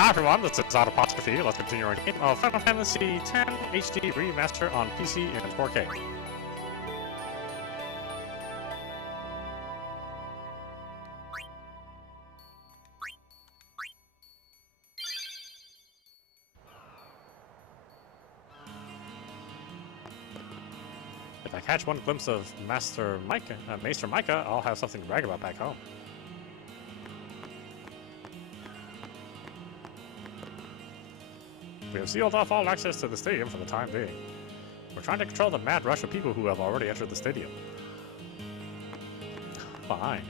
Hi everyone, this is audap. Let's continue our game of Final Fantasy X HD Remaster on PC and 4K. If I catch one glimpse of Master Micah, I'll have something to brag about back home. We have sealed off all access to the stadium for the time being. We're trying to control the mad rush of people who have already entered the stadium. Fine.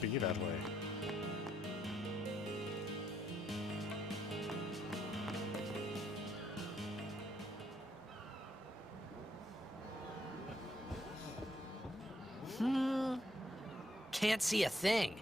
Be that way. Can't see a thing.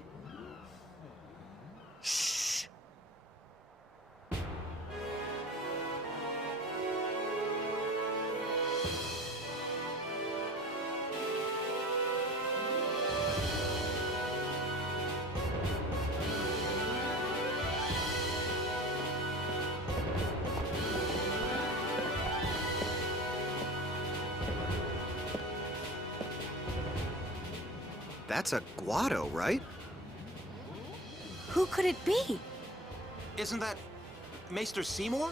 That's a Guado, right? Who could it be? Isn't that Maester Seymour?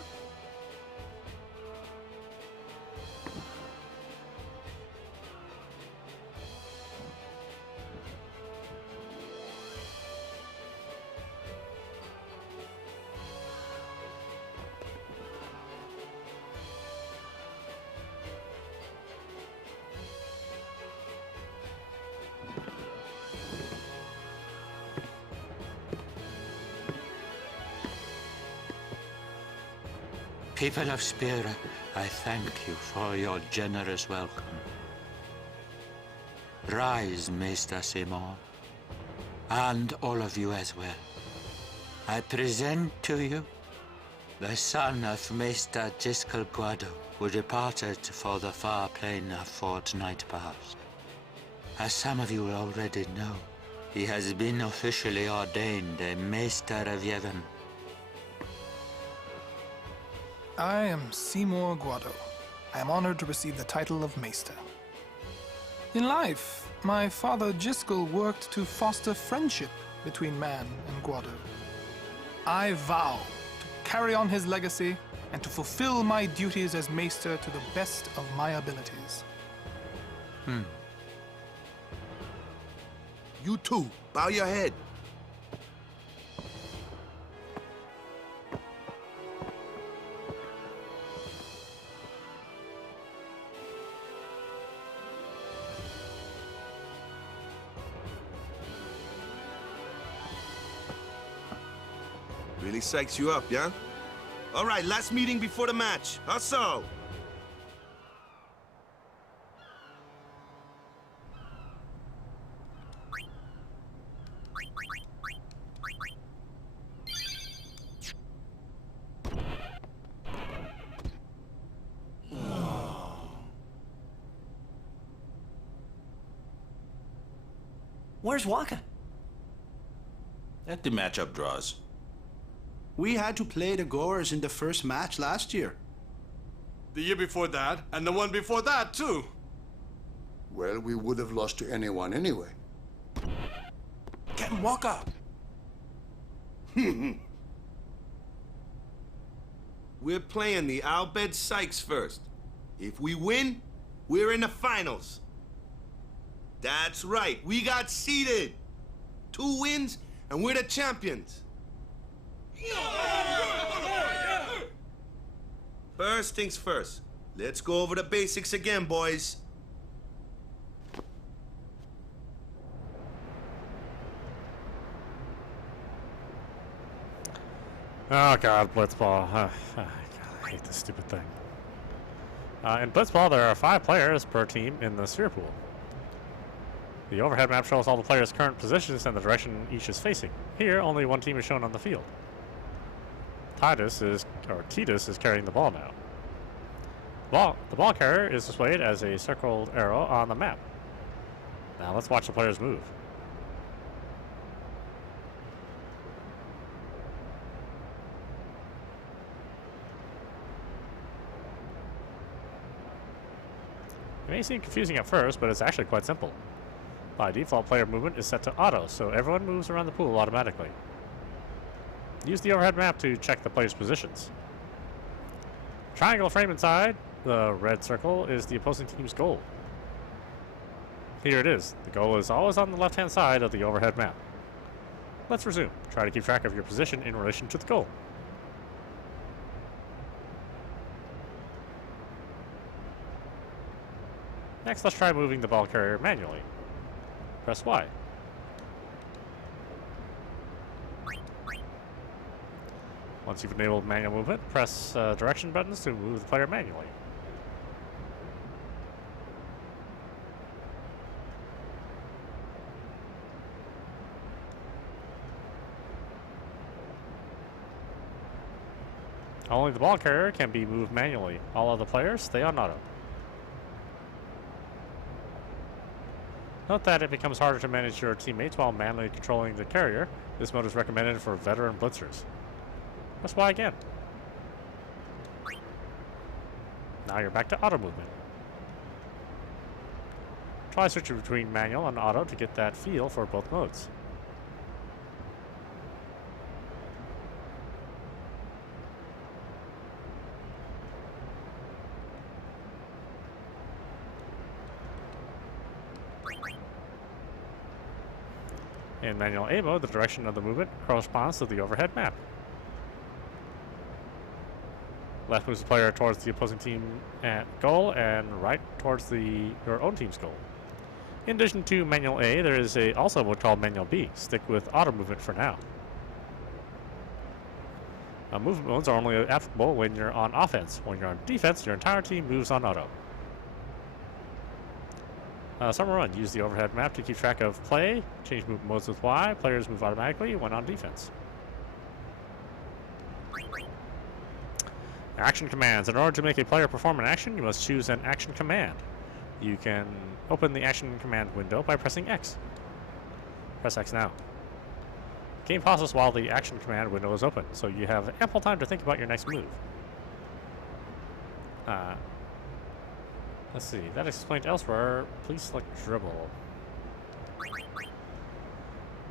People of Spira, I thank you for your generous welcome. Rise, Maester Seymour, and all of you as well. I present to you the son of Maester Jiskel Guado, who departed for the far plain a fortnight past. As some of you already know, he has been officially ordained a Maester of Yevon. I am Seymour Guado. I am honored to receive the title of Maester. In life, my father Jiskel worked to foster friendship between man and Guado. I vow to carry on his legacy and to fulfill my duties as Maester to the best of my abilities. You too, bow your head. Really psychs you up, yeah? All right, last meeting before the match. Hustle! Where's Waka? Let the matchup draws. We had to play the Goers in the first match last year. The year before that, and the one before that, too. Well, we would have lost to anyone anyway. Get Waka! We're playing the Albed Sykes first. If we win, we're in the finals. That's right, we got seeded. 2 wins, and we're the champions. First things first. Let's go over the basics again, boys. Oh god, Blitzball. God, I hate this stupid thing. In Blitzball, there are 5 players per team in the sphere pool. The overhead map shows all the players' current positions and the direction each is facing. Here, only one team is shown on the field. Titus is carrying the ball now. The ball carrier is displayed as a circled arrow on the map. Now let's watch the players move. It may seem confusing at first, but it's actually quite simple. By default, player movement is set to auto, so everyone moves around the pool automatically. Use the overhead map to check the player's positions. Triangle frame inside the red circle is the opposing team's goal. Here it is. The goal is always on the left-hand side of the overhead map. Let's resume. Try to keep track of your position in relation to the goal. Next, let's try moving the ball carrier manually. Press Y. Once you've enabled manual movement, press direction buttons to move the player manually. Only the ball carrier can be moved manually. All other players stay on auto. Note that it becomes harder to manage your teammates while manually controlling the carrier. This mode is recommended for veteran blitzers. Press Y again. Now you're back to auto movement. Try switching between manual and auto to get that feel for both modes. In manual A mode, the direction of the movement corresponds to the overhead map. Left moves the player towards the opposing team at goal, and right towards your own team's goal. In addition to manual A, there is also a mode called manual B. Stick with auto movement for now. Movement modes are only applicable when you're on offense. When you're on defense, your entire team moves on auto. Summer Run. Use the overhead map to keep track of play. Change movement modes with Y. Players move automatically when on defense. Action commands. In order to make a player perform an action, you must choose an action command. You can open the action command window by pressing X. Press X now. Game pauses while the action command window is open, so you have ample time to think about your next move. Let's see. That is explained elsewhere. Please select dribble.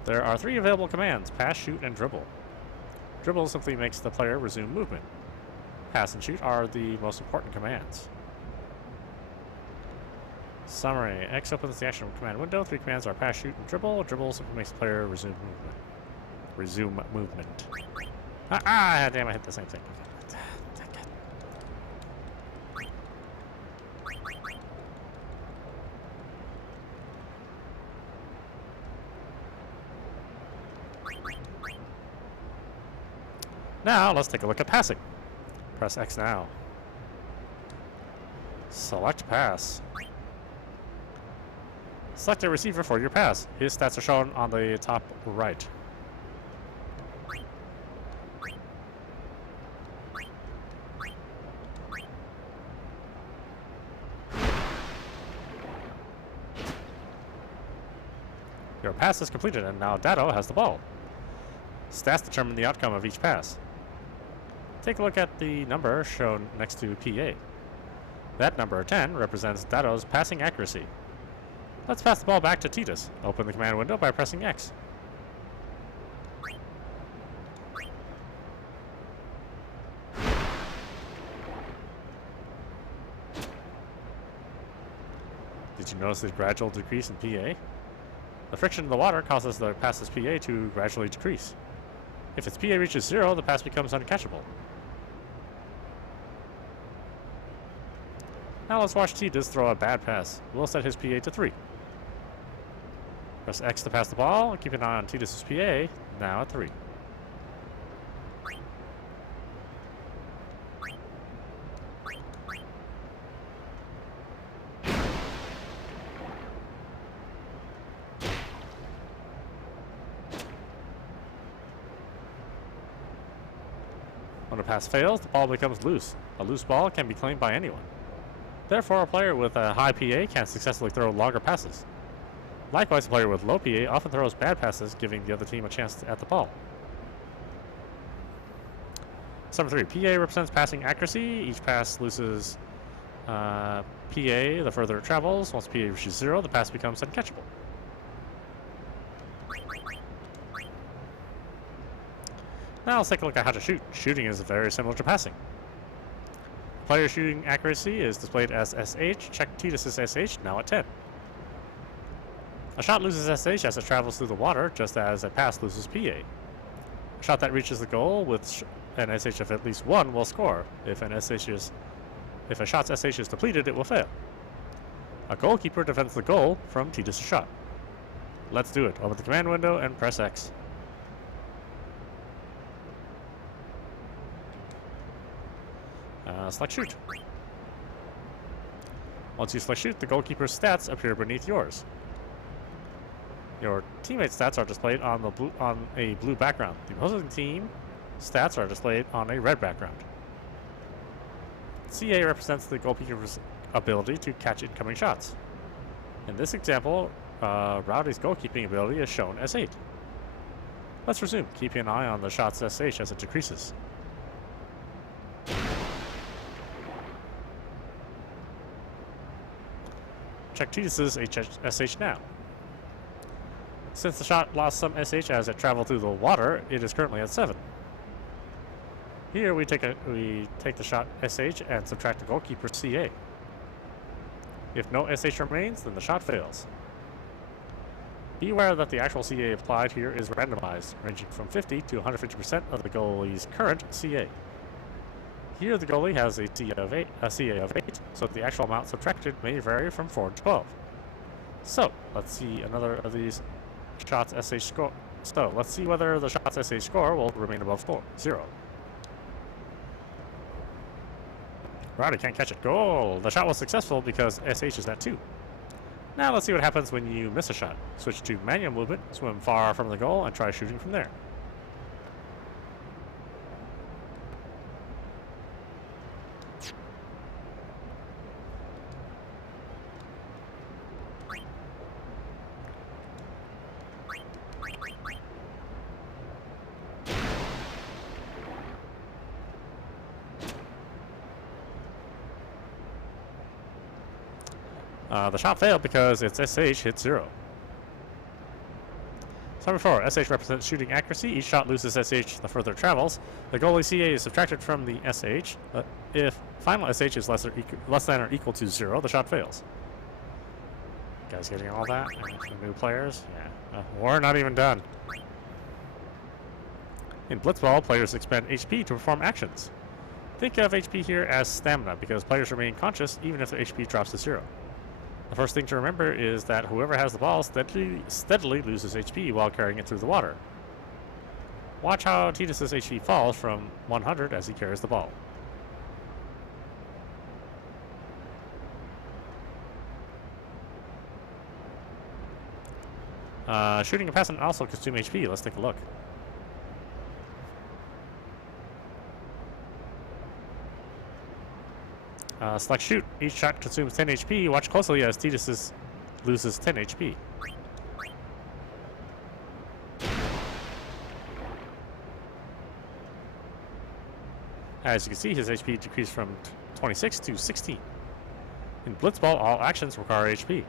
There are 3 available commands: pass, shoot, and dribble. Dribble simply makes the player resume movement. Pass and shoot are the most important commands. Summary. X opens the action command window. 3 commands are pass, shoot, and dribble. Dribble simply makes the player resume movement. Resume movement. Damn, I hit the same thing. Now, let's take a look at passing. Press X now. Select pass. Select a receiver for your pass. His stats are shown on the top right. Your pass is completed, and now Dado has the ball. Stats determine the outcome of each pass. Take a look at the number shown next to PA. That number, 10, represents Dado's passing accuracy. Let's pass the ball back to Titus. Open the command window by pressing X. Did you notice the gradual decrease in PA? The friction in the water causes the pass's PA to gradually decrease. If its PA reaches 0, the pass becomes uncatchable. Now let's watch Titus throw a bad pass. We'll set his PA to 3. Press X to pass the ball, and keep an eye on Titus' PA, now at 3. When a pass fails, the ball becomes loose. A loose ball can be claimed by anyone. Therefore, a player with a high PA can successfully throw longer passes. Likewise, a player with low PA often throws bad passes, giving the other team a chance at the ball. Number 3. PA represents passing accuracy. Each pass loses PA the further it travels. Once PA reaches 0, the pass becomes uncatchable. Now let's take a look at how to shoot. Shooting is very similar to passing. Player shooting accuracy is displayed as SH. Check Titus's SH, now at 10. A shot loses SH as it travels through the water, just as a pass loses PA. A shot that reaches the goal with an SH of at least 1 will score. If a shot's SH is depleted, it will fail. A goalkeeper defends the goal from Titus' shot. Let's do it. Open the command window and press X. Select shoot. Once you select shoot, the goalkeeper's stats appear beneath yours. Your teammates' stats are displayed on a blue background. The opposing team stats are displayed on a red background. CA represents the goalkeeper's ability to catch incoming shots. In this example, Rowdy's goalkeeping ability is shown as 8. Let's resume, keeping an eye on the shot's SH as it decreases. Check Titus's SH now. Since the shot lost some SH as it traveled through the water, it is currently at 7. Here we take the shot SH and subtract the goalkeeper's CA. If no SH remains, then the shot fails. Be aware that the actual CA applied here is randomized, ranging from 50 to 150% of the goalie's current CA. Here the goalie has a CA of 8, so the actual amount subtracted may vary from 4 to 12. So, let's see another of these shots SH score. So, let's see whether the shot's SH score will remain above 0. Rowdy can't catch it. Goal! The shot was successful because SH is at 2. Now let's see what happens when you miss a shot. Switch to manual movement, swim far from the goal, and try shooting from there. The shot failed because its SH hit 0. So number 4, SH represents shooting accuracy. Each shot loses SH the further it travels. The goalie CA is subtracted from the SH. If final SH is less than or equal to 0, the shot fails. You guys getting all that? The new players? Yeah. We're not even done. In Blitzball, players expend HP to perform actions. Think of HP here as stamina because players remain conscious even if their HP drops to 0. The first thing to remember is that whoever has the ball steadily loses HP while carrying it through the water. Watch how Titus's HP falls from 100 as he carries the ball. Shooting and passing also consume HP. Let's take a look. Select shoot. Each shot consumes 10 HP. Watch closely as Titus loses 10 HP. As you can see, his HP decreased from 26 to 16. In Blitzball, all actions require HP.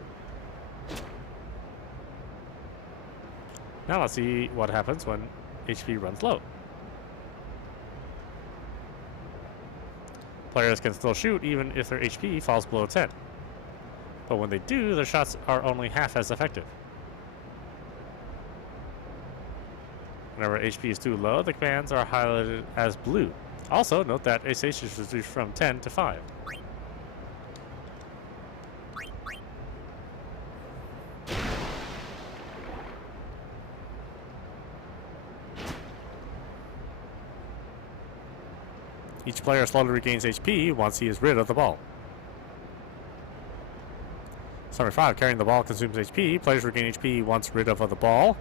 Now let's see what happens when HP runs low. Players can still shoot even if their HP falls below 10. But when they do, their shots are only half as effective. Whenever HP is too low, the commands are highlighted as blue. Also, note that SH is reduced from 10 to 5. Each player slowly regains HP once he is rid of the ball. Number 5, carrying the ball consumes HP. Players regain HP once rid of the ball.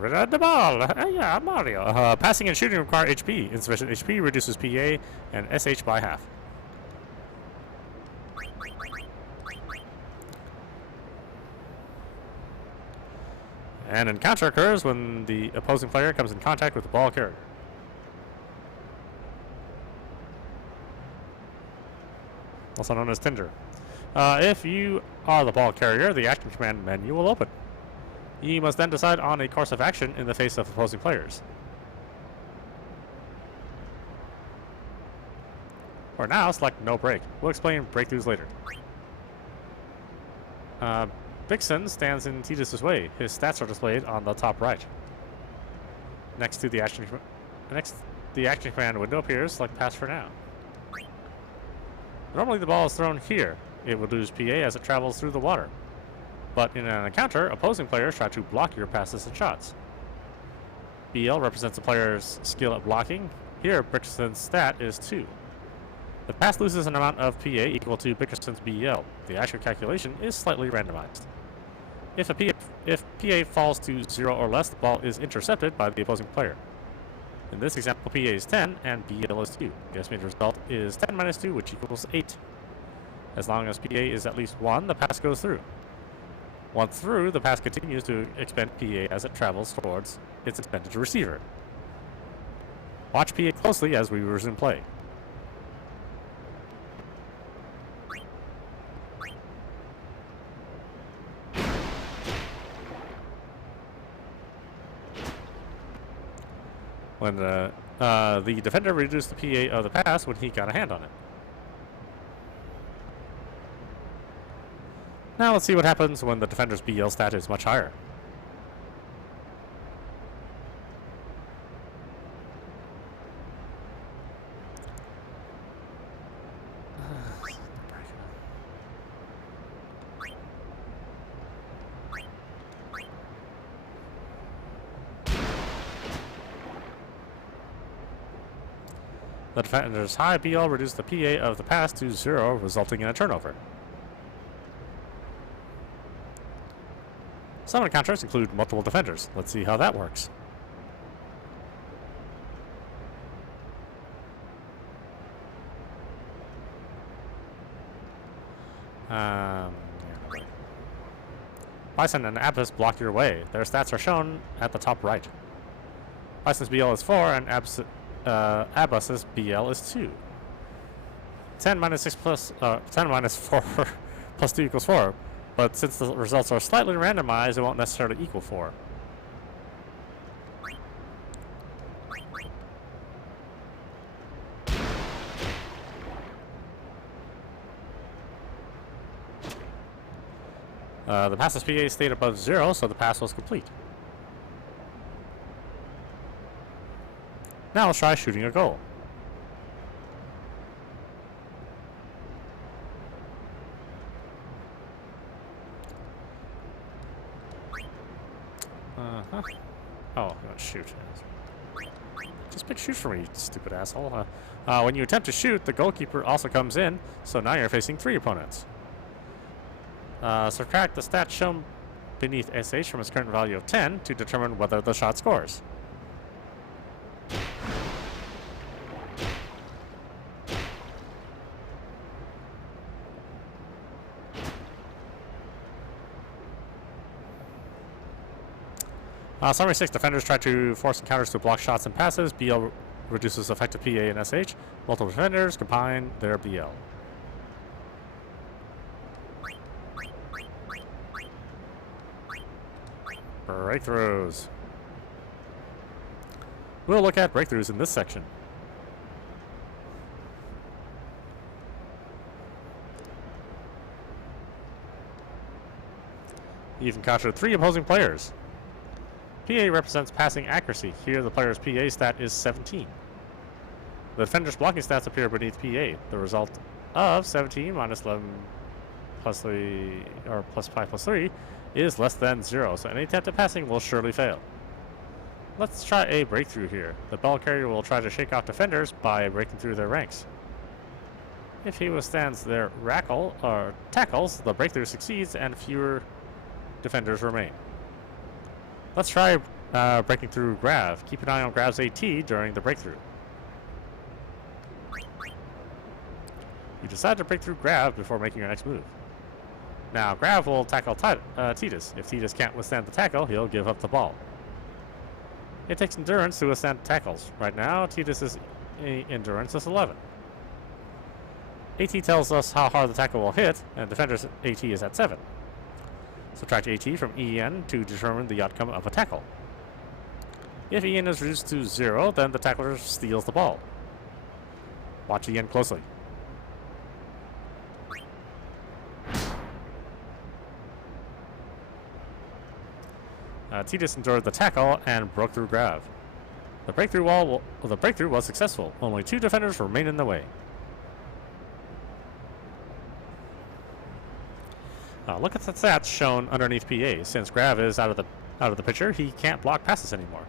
Rid of the ball! Yeah, Mario. Passing and shooting require HP. Insufficient HP reduces PA and SH by half. An encounter occurs when the opposing player comes in contact with the ball carrier. Also known as Tinder. If you are the ball carrier, the action command menu will open. You must then decide on a course of action in the face of opposing players. For now, select no break. We'll explain breakthroughs later. Vixen stands in Tidus's way. His stats are displayed on the top right. Next, the action command window appears. Select pass for now. Normally, the ball is thrown here. It will lose PA as it travels through the water. But in an encounter, opposing players try to block your passes and shots. BL represents the player's skill at blocking. Here, Bickerson's stat is 2. The pass loses an amount of PA equal to Bickerson's BL. The actual calculation is slightly randomized. If PA falls to 0 or less, the ball is intercepted by the opposing player. In this example, PA is 10 and BL is 2. The estimated result is 10 minus 2, which equals 8. As long as PA is at least 1, the pass goes through. Once through, the pass continues to expend PA as it travels towards its intended receiver. Watch PA closely as we resume play. When the defender reduced the PA of the pass when he got a hand on it. Now let's see what happens when the defender's BL stat is much higher. The defender's high BL reduced the PA of the pass to 0, resulting in a turnover. Some encounters include multiple defenders. Let's see how that works. Bison and Abyss block your way. Their stats are shown at the top right. Bison's BL is 4 and Abyss's BL is 2. 10 minus 6 plus 10 minus 4 plus 2 equals 4. But since the results are slightly randomized, it won't necessarily equal 4. The pass's PA stayed above 0, so the pass was complete. Now let's try shooting a goal. Oh, shoot. Just pick shoot for me, you stupid asshole. When you attempt to shoot, the goalkeeper also comes in, so now you're facing 3 opponents. Subtract the stat shown beneath SH from its current value of 10 to determine whether the shot scores. Summary 6, defenders try to force encounters to block shots and passes. BL reduces effective PA and SH. Multiple defenders combine their BL. Breakthroughs. We'll look at breakthroughs in this section. You've encountered 3 opposing players. PA represents passing accuracy. Here, the player's PA stat is 17. The defender's blocking stats appear beneath PA. The result of 17 minus 11 plus 3, or plus 5 plus 3, is less than 0, so any attempt at passing will surely fail. Let's try a breakthrough here. The ball carrier will try to shake off defenders by breaking through their ranks. If he withstands their tackles, the breakthrough succeeds and fewer defenders remain. Let's try breaking through Grav. Keep an eye on Grav's AT during the breakthrough. You decide to break through Grav before making your next move. Now, Grav will tackle Tidus. If Tidus can't withstand the tackle, he'll give up the ball. It takes endurance to withstand tackles. Right now, Tidus' endurance is 11. AT tells us how hard the tackle will hit, and defender's AT is at 7. Subtract AT from EN to determine the outcome of a tackle. If EN is reduced to 0, then the tackler steals the ball. Watch EN closely. Titus endured the tackle and broke through Grav. The breakthrough was successful. Only 2 defenders remain in the way. Look at the stats shown underneath PA. Since Grav is out of the picture, he can't block passes anymore.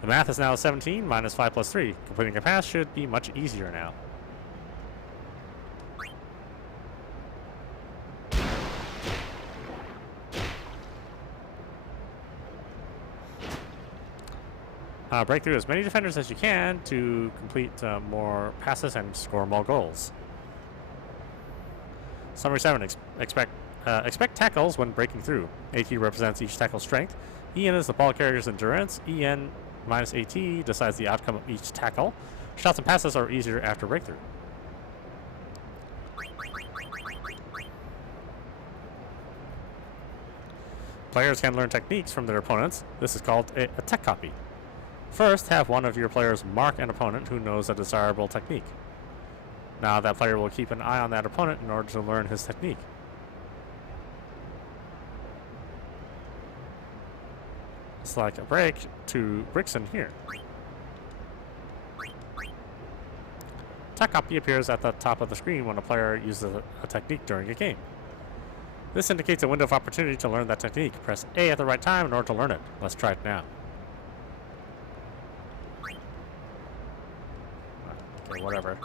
The math is now 17 minus 5 plus 3. Completing a pass should be much easier now. Break through as many defenders as you can to complete more passes and score more goals. Summary 7. Expect tackles when breaking through. AT represents each tackle's strength. EN is the ball carrier's endurance. EN minus AT decides the outcome of each tackle. Shots and passes are easier after breakthrough. Players can learn techniques from their opponents. This is called a tech copy. First, have one of your players mark an opponent who knows a desirable technique. Now that player will keep an eye on that opponent in order to learn his technique. It's like a break to Brixton here. Tech copy appears at the top of the screen when a player uses a technique during a game. This indicates a window of opportunity to learn that technique. Press A at the right time in order to learn it. Let's try it now. Okay, whatever.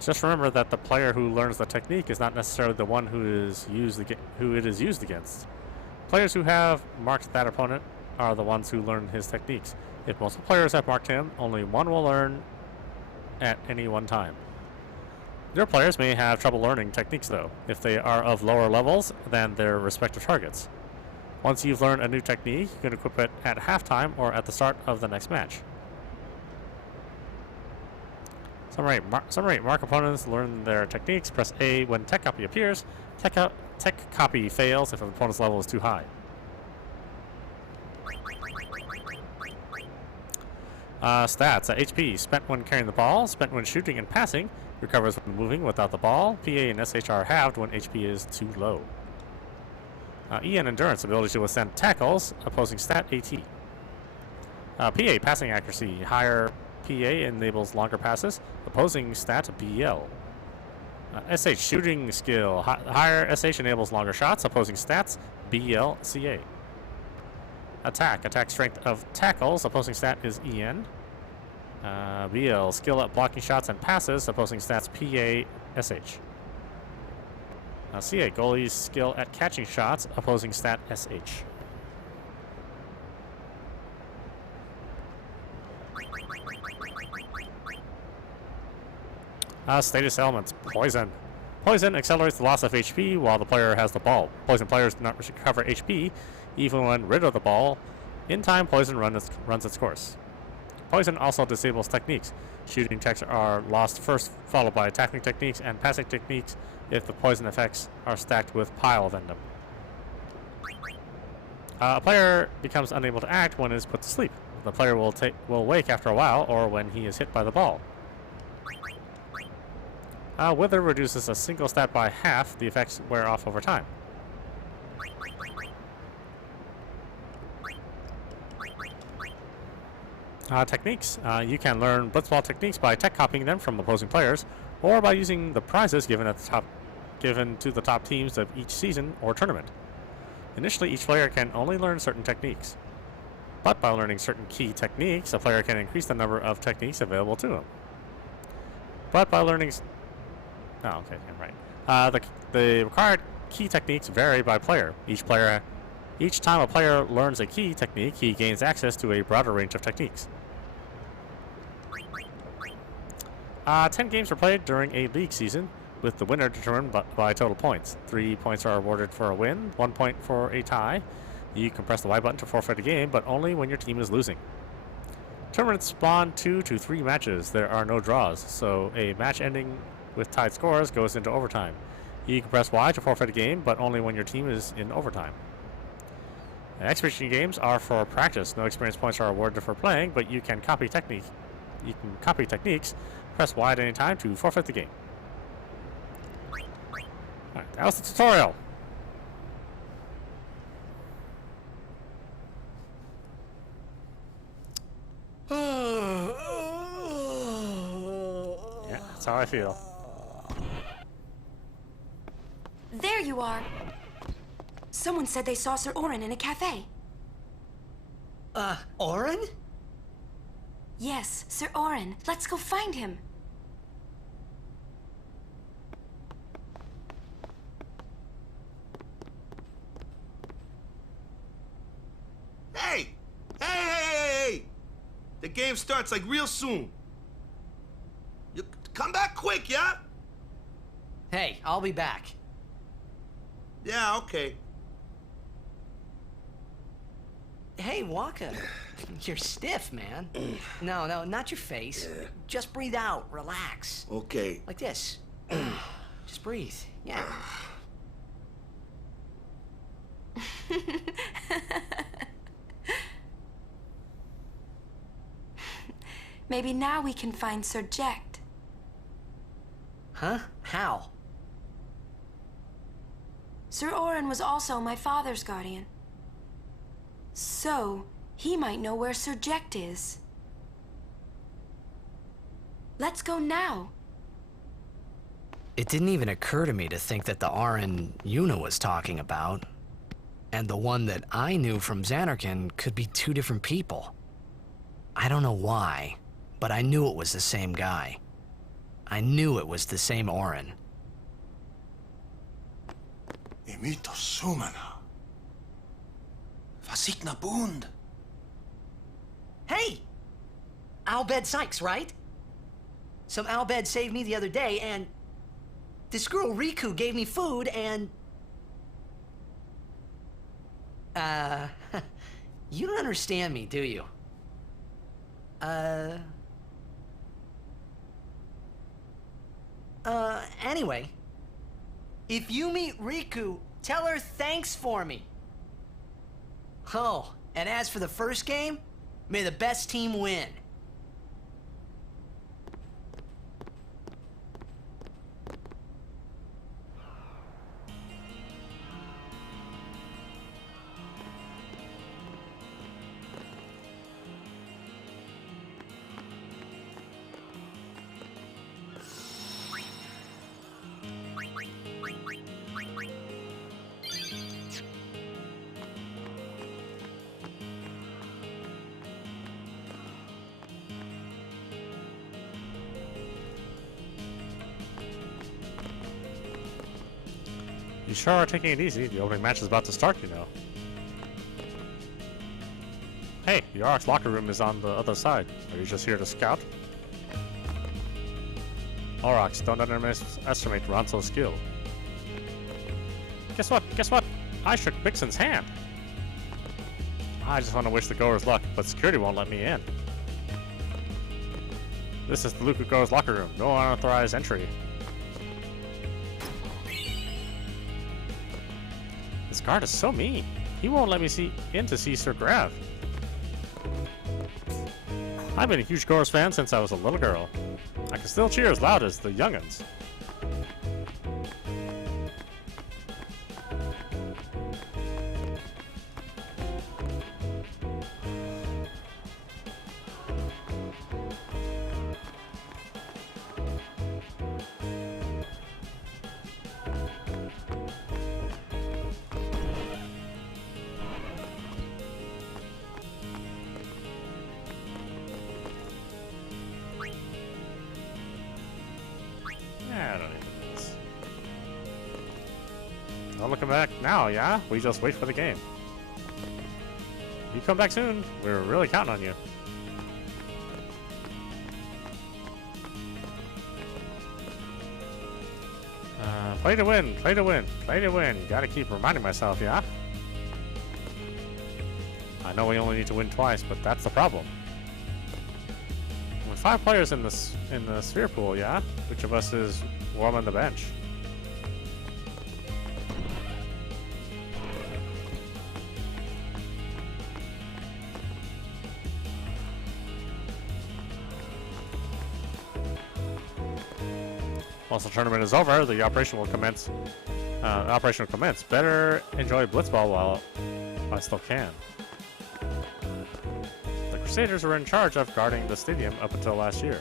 Just remember that the player who learns the technique is not necessarily the one who it is used against. Players who have marked that opponent are the ones who learn his techniques. If multiple players have marked him, only one will learn at any one time. Your players may have trouble learning techniques though, if they are of lower levels than their respective targets. Once you've learned a new technique, you can equip it at halftime or at the start of the next match. Summary. Mark opponents, learn their techniques. Press A when tech copy appears. Tech copy fails if an opponent's level is too high. Stats. HP. Spent when carrying the ball. Spent when shooting and passing. Recovers when moving without the ball. PA and SH are halved when HP is too low. EN Endurance. Ability to withstand tackles. Opposing stat AT. PA. Passing accuracy. Higher PA enables longer passes. Opposing stat BL. SH shooting skill. Higher SH enables longer shots. Opposing stats BL CA. Attack strength of tackles. Opposing stat is EN. BL skill at blocking shots and passes. Opposing stats PA SH. CA goalie's skill at catching shots. Opposing stat SH. Status elements. Poison. Poison accelerates the loss of HP while the player has the ball. Poison players do not recover HP even when rid of the ball. In time, poison runs its course. Poison also disables techniques. Shooting techs are lost first, followed by attacking techniques and passing techniques if the poison effects are stacked with pile venom. A player becomes unable to act when it is put to sleep. The player will wake after a while or when he is hit by the ball. Wither reduces a single stat by half. The effects wear off over time. Techniques. You can learn blitzball techniques by tech copying them from opposing players, or by using the prizes given to the top teams of each season or tournament. Initially, each player can only learn certain techniques, but by learning certain key techniques, a player can increase the number of techniques available to him. But by learning Oh, okay, I'm right. The required key techniques vary by player. Each time a player learns a key technique, he gains access to a broader range of techniques. 10 games are played during a league season. with the winner determined by total points. 3 points are awarded for a win, 1 point for a tie. You can press the Y button to forfeit a game, but only when your team is losing. Tournaments spawn 2 to 3 matches. There are no draws, so a match ending with tied scores goes into overtime. You can press Y to forfeit a game, but only when your team is in overtime. Exhibition games are for practice. No experience points are awarded for playing, but you can copy techniques. Press Y at any time to forfeit the game. Alright, that was the tutorial. Yeah, that's how I feel. There you are. Someone said they saw Sir Orin in a cafe. Orin? Yes, Sir Orin. Let's go find him. Hey! Hey! The game starts like real soon. You come back quick, yeah? Hey, I'll be back. Yeah, okay. Hey, Waka. You're stiff, man. No, not your face. Just breathe out. Relax. Okay. Like this. Just breathe. Yeah. Maybe now we can find Sir Jecht. Huh? How? Sir Orin was also my father's guardian. So, he might know where Sir Jecht is. Let's go now. It didn't even occur to me to think that the Orin Yuna was talking about and the one that I knew from Xanarkand could be 2 different people. I don't know why, but I knew it was the same guy. I knew it was the same Orin. Imito Sumana. Vasikna Bund. Hey! Albed Sykes, right? Some Albed saved me the other day, and this girl Riku gave me food, and... you don't understand me, do you? Anyway, if you meet Riku, tell her thanks for me. Oh, and as for the first game, may the best team win. You sure are taking it easy. The opening match is about to start, you know. Hey, the Aurochs locker room is on the other side. Are you just here to scout? Aurochs, don't underestimate Ronso's skill. Guess what? Guess what? I shook Vixen's hand. I just want to wish the goers luck, but security won't let me in. This is the Luca Goers locker room. No unauthorized entry. This guard is so mean. He won't let me in to see Sir Grav. I've been a huge Goers fan since I was a little girl. I can still cheer as loud as the young'uns. No looking back now, yeah? We just wait for the game. You come back soon. We're really counting on you. Play to win, play to win, play to win. You gotta keep reminding myself, yeah? I know we only need to win twice, but that's the problem. With 5 players in the sphere pool, yeah? Which of us is warm on the bench? Once the tournament is over, the operation will commence. Better enjoy Blitzball while I still can. The Crusaders were in charge of guarding the stadium up until last year,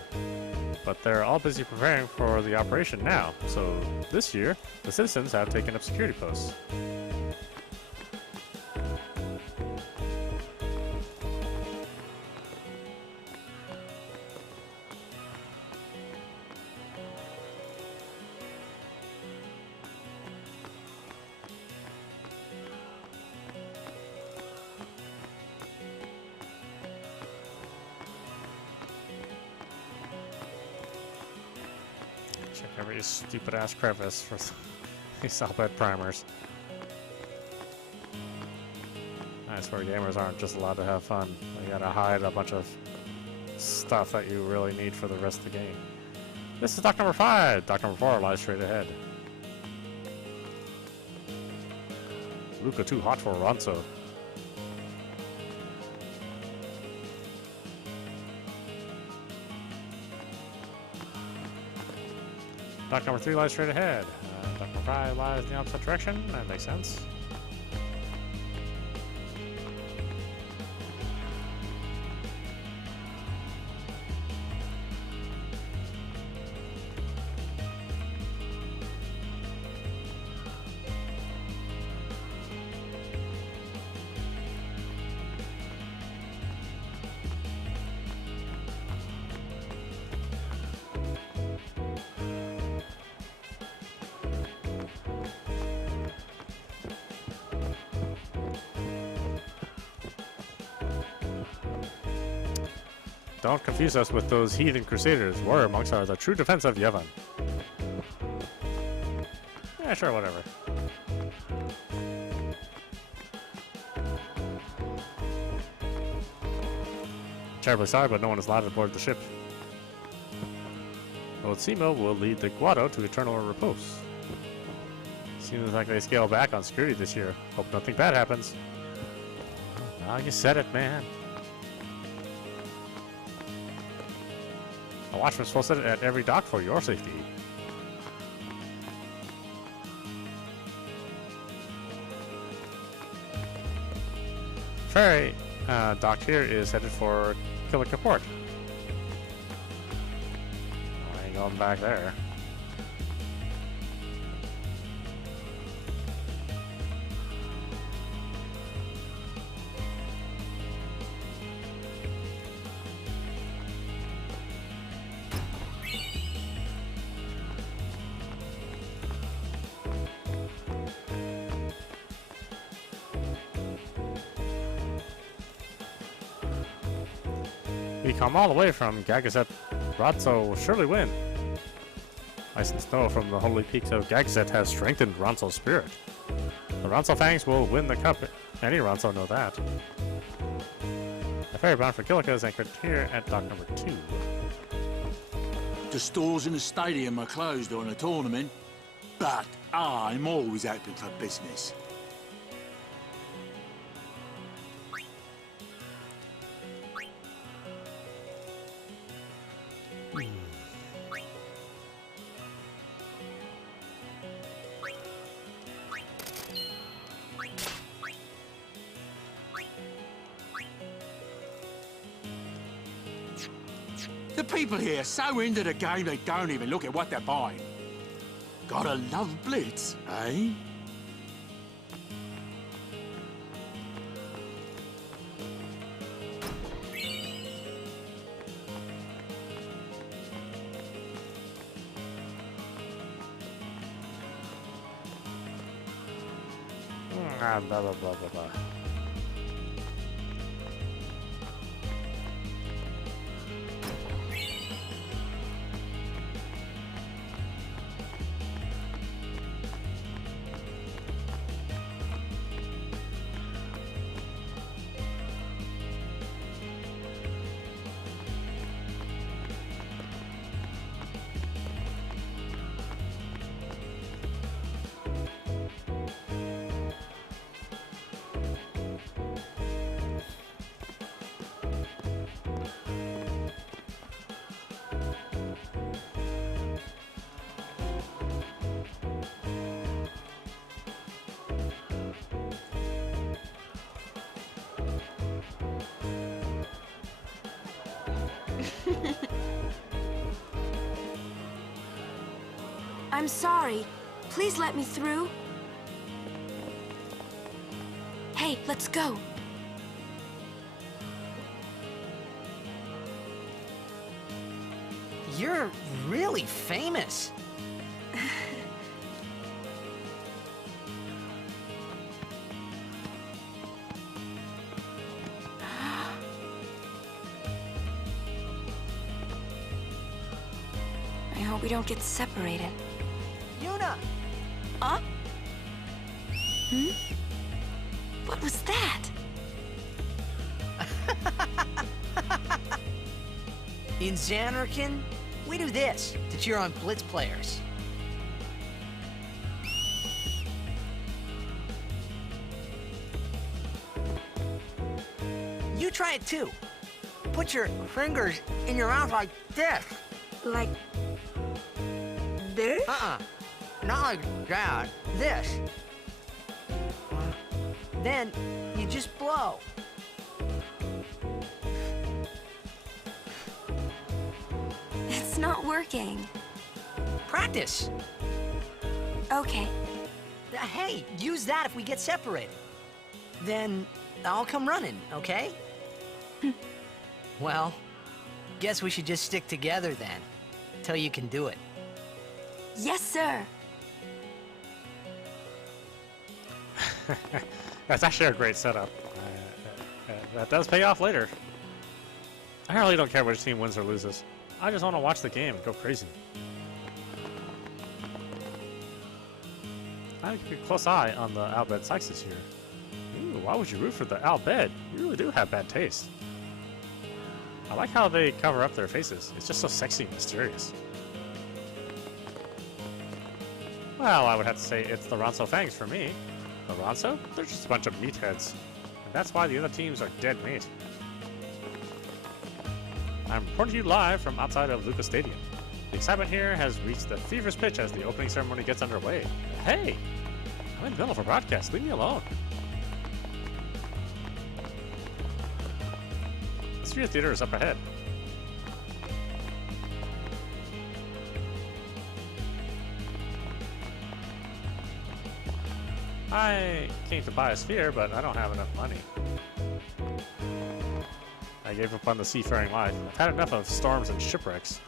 but they're all busy preparing for the operation now. So this year, the citizens have taken up security posts. Check every stupid ass crevice for these audap primers. I swear gamers aren't just allowed to have fun. You gotta hide a bunch of stuff that you really need for the rest of the game. This is dock number 5. Dock number 4 lies straight ahead. Luca too hot for Ronso. Dock number 3 lies straight ahead. Dock number 5 lies in the opposite direction. That makes sense. Don't confuse us with those heathen crusaders. Warrior monks are the true defense of Yevon. Yeah, sure, whatever. Terribly sorry, but no one is allowed to board the ship. Old Simo will lead the Guado to eternal repose. Seems like they scale back on security this year. Hope nothing bad happens. Now you said it, man. A watchman's posted at every dock for your safety. Ferry dock here is headed for Killica Port. I ain't going back there. We come all the way from Gagazet. Ronso will surely win. Ice and snow from the holy peaks of Gagazet has strengthened Ronso's spirit. The Ronso Fangs will win the cup. Any Ronso know that. The ferry bound for Killica is anchored here at dock number 2. The stores in the stadium are closed on a tournament, but I'm always open for business. The people here are so into the game they don't even look at what they're buying. Gotta love Blitz, eh? Blah, blah, blah, blah, blah. I'm sorry. Please let me through. Hey, let's go. You're really famous. I hope we don't get separated. Yuna! Huh? Hmm? What was that? In Xanarkin, we do this to cheer on Blitz players. You try it too. Put your fingers in your mouth like this. Like... this? Not like that. This. Then you just blow. It's not working. Practice. Okay. Hey, use that if we get separated. Then I'll come running, okay? Well, guess we should just stick together then, till you can do it. Yes, sir. That's actually a great setup. That does pay off later. I really don't care which team wins or loses. I just want to watch the game and go crazy. I keep a close eye on the Al Bhed Sykes this year. Ooh, why would you root for the Al Bhed? You really do have bad taste. I like how they cover up their faces. It's just so sexy and mysterious. Well, I would have to say it's the Ronso Fangs for me. The Ronso? They're just a bunch of meatheads. And that's why the other teams are dead meat. I'm reporting to you live from outside of Lucas Stadium. The excitement here has reached the feverish pitch as the opening ceremony gets underway. Hey! I'm in the middle of a broadcast. Leave me alone. The Sphere Theater is up ahead. I came to buy a sphere, but I don't have enough money. I gave up on the seafaring life. I've had enough of storms and shipwrecks.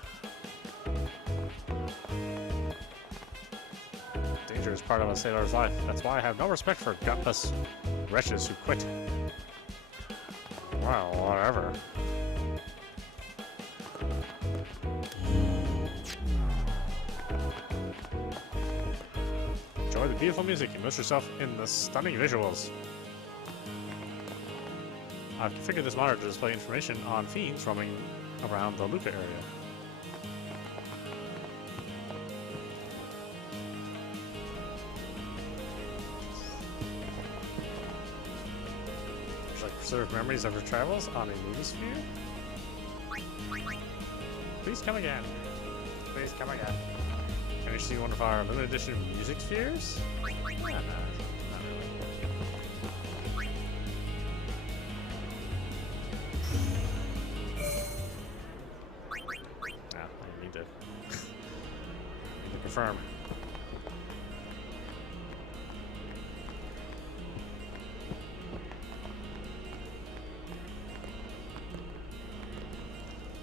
Danger is part of a sailor's life. That's why I have no respect for gutless wretches who quit. Well, whatever. Enjoy the beautiful music. Immerse yourself in the stunning visuals. I've configured this monitor to display information on fiends roaming around the Luca area. Would you like to preserve memories of your travels on a movie sphere? Please come again. Please come again. Can you see one of our limited edition music spheres? Yeah, no. Confirm.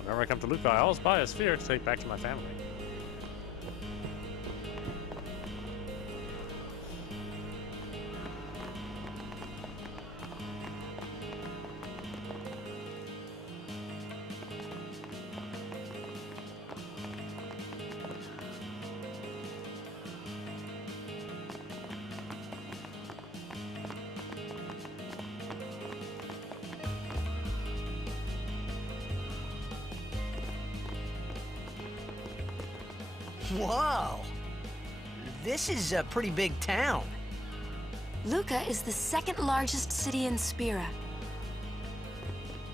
Whenever I come to Luca, I always buy a sphere to take back to my family. Whoa! This is a pretty big town. Luca is the second largest city in Spira.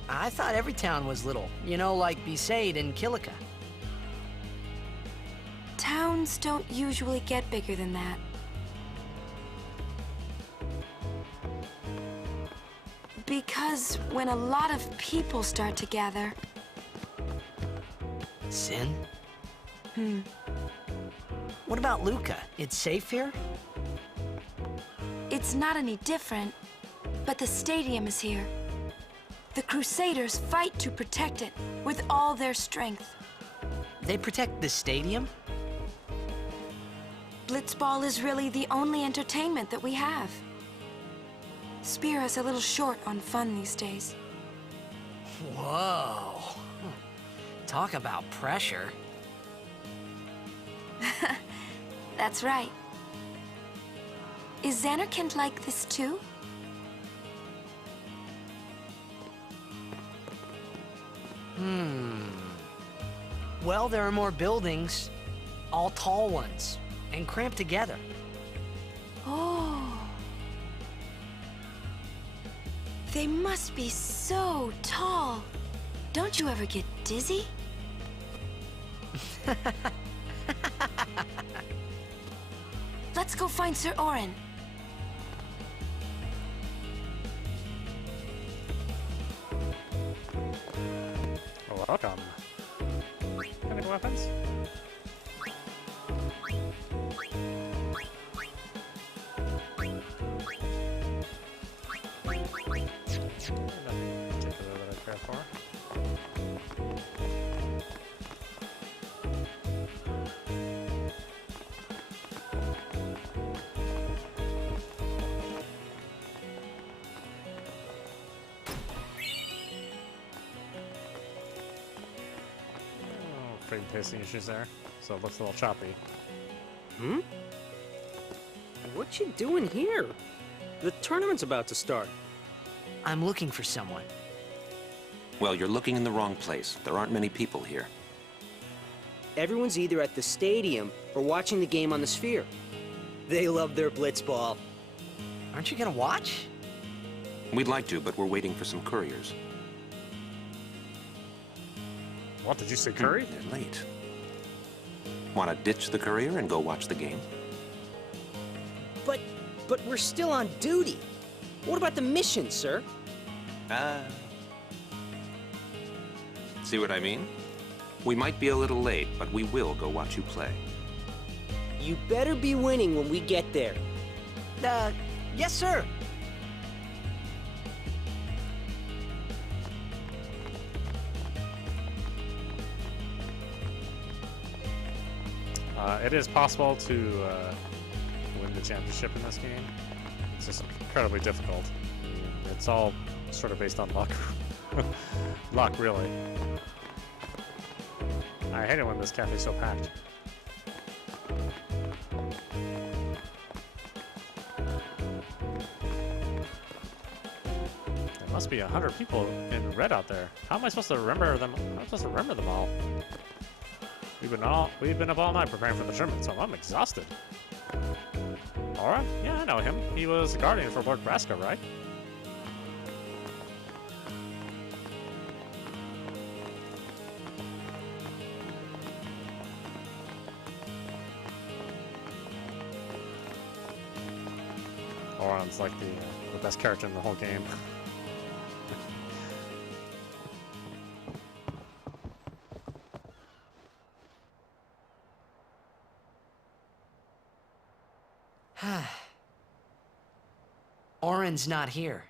I thought every town was little. You know, like Besaid and Kilika. Towns don't usually get bigger than that. Because when a lot of people start to gather... Sin? What about Luca? It's safe here? It's not any different, but the stadium is here. The Crusaders fight to protect it with all their strength. They protect the stadium? Blitzball is really the only entertainment that we have. Spira's a little short on fun these days. Whoa. Talk about pressure. That's right. Is Xanarkand like this too? Well, there are more buildings, all tall ones, and cramped together. Oh. They must be so tall. Don't you ever get dizzy? Let's go find Sir Orin. Welcome. Any weapons? Nothing particular that I care for. Frame pacing issues there, so it looks a little choppy. Hmm? What you doing here? The tournament's about to start. I'm looking for someone. Well, you're looking in the wrong place. There aren't many people here. Everyone's either at the stadium or watching the game on the Sphere. They love their blitzball. Aren't you gonna watch? We'd like to, but we're waiting for some couriers. What, did you say curry? They're late. Want to ditch the courier and go watch the game? But we're still on duty. What about the mission, sir? See what I mean? We might be a little late, but we will go watch you play. You better be winning when we get there. Yes, sir. It is possible to win the championship in this game. It's just incredibly difficult. It's all sort of based on luck. Luck, really. I hate it when this cafe's so packed. There must be 100 people in red out there. How am I supposed to remember them? How am I supposed to remember them all? We've been up all night preparing for the tournament, so I'm exhausted. Alright, yeah, I know him. He was the guardian for Lord Braska, right? Oron's like the best character in the whole game. Orin's not here.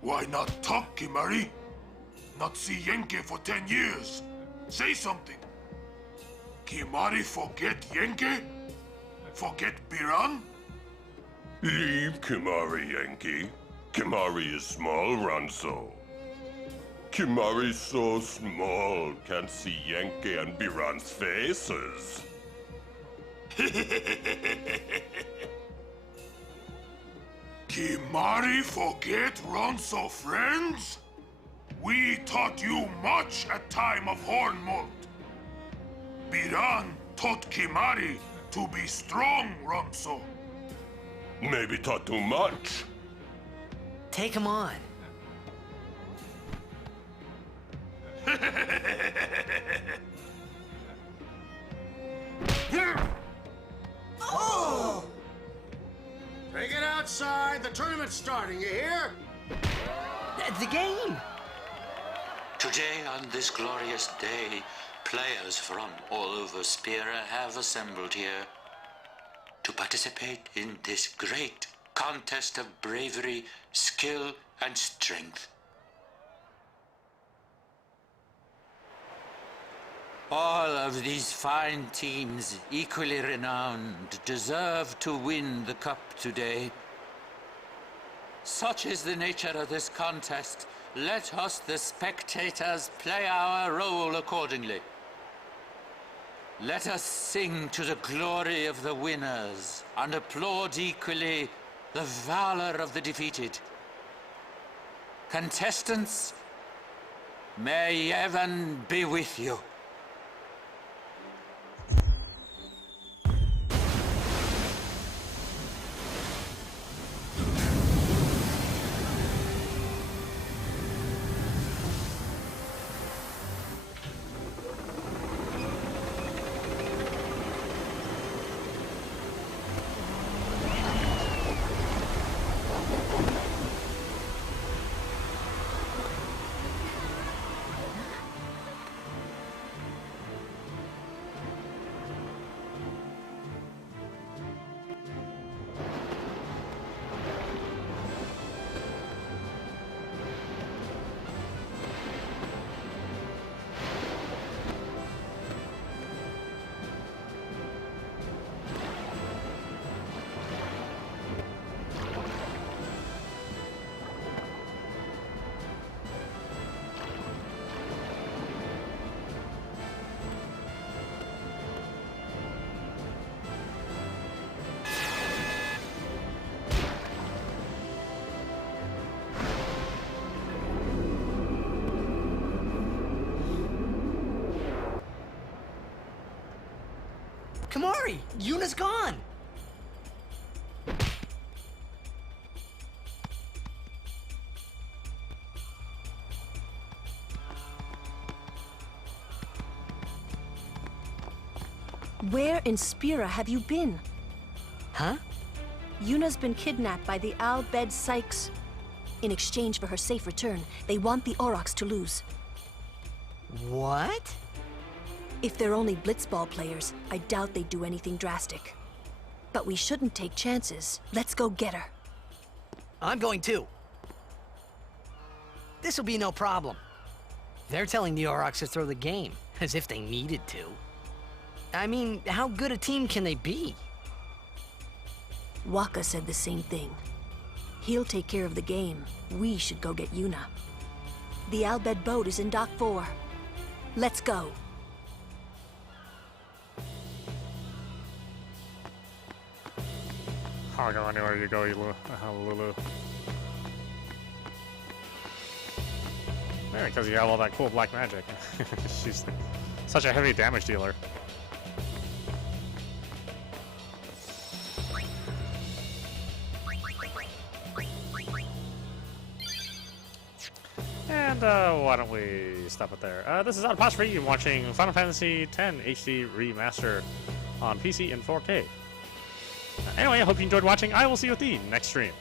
Why not talk, Kimari? Not see Yenke for 10 years. Say something. Kimari forget Yenke? Forget Biran? Leave Kimari, Yankee. Kimari is small, Ranso. Kimari's so small, can't see Yankee and Biran's faces. Kimari forget Ronso friends? We taught you much at time of Hornmold. Biran taught Kimari to be strong, Ronso. Maybe taught too much. Take him on. outside, the tournament's starting, you hear? The game! Today, on this glorious day, players from all over Spira have assembled here to participate in this great contest of bravery, skill, and strength. All of these fine teams, equally renowned, deserve to win the cup today. Such is the nature of this contest. Let us, the spectators, play our role accordingly. Let us sing to the glory of the winners and applaud equally the valor of the defeated. Contestants, may heaven be with you. Kamari! Yuna's gone! Where in Spira have you been? Huh? Yuna's been kidnapped by the Al Bhed Sykes. In exchange for her safe return, they want the Aurochs to lose. What? If they're only blitzball players, I doubt they'd do anything drastic. But we shouldn't take chances. Let's go get her. I'm going too. This'll be no problem. They're telling the Aurochs to throw the game, as if they needed to. I mean, how good a team can they be? Waka said the same thing. He'll take care of the game. We should go get Yuna. The Al Bhed boat is in Dock 4. Let's go. I'll go anywhere you go, Lulu. Yeah, because you have all that cool black magic. She's such a heavy damage dealer. And why don't we stop it there? This is audap for you watching Final Fantasy X HD Remaster on PC in 4K. Anyway, I hope you enjoyed watching. I will see you at the next stream.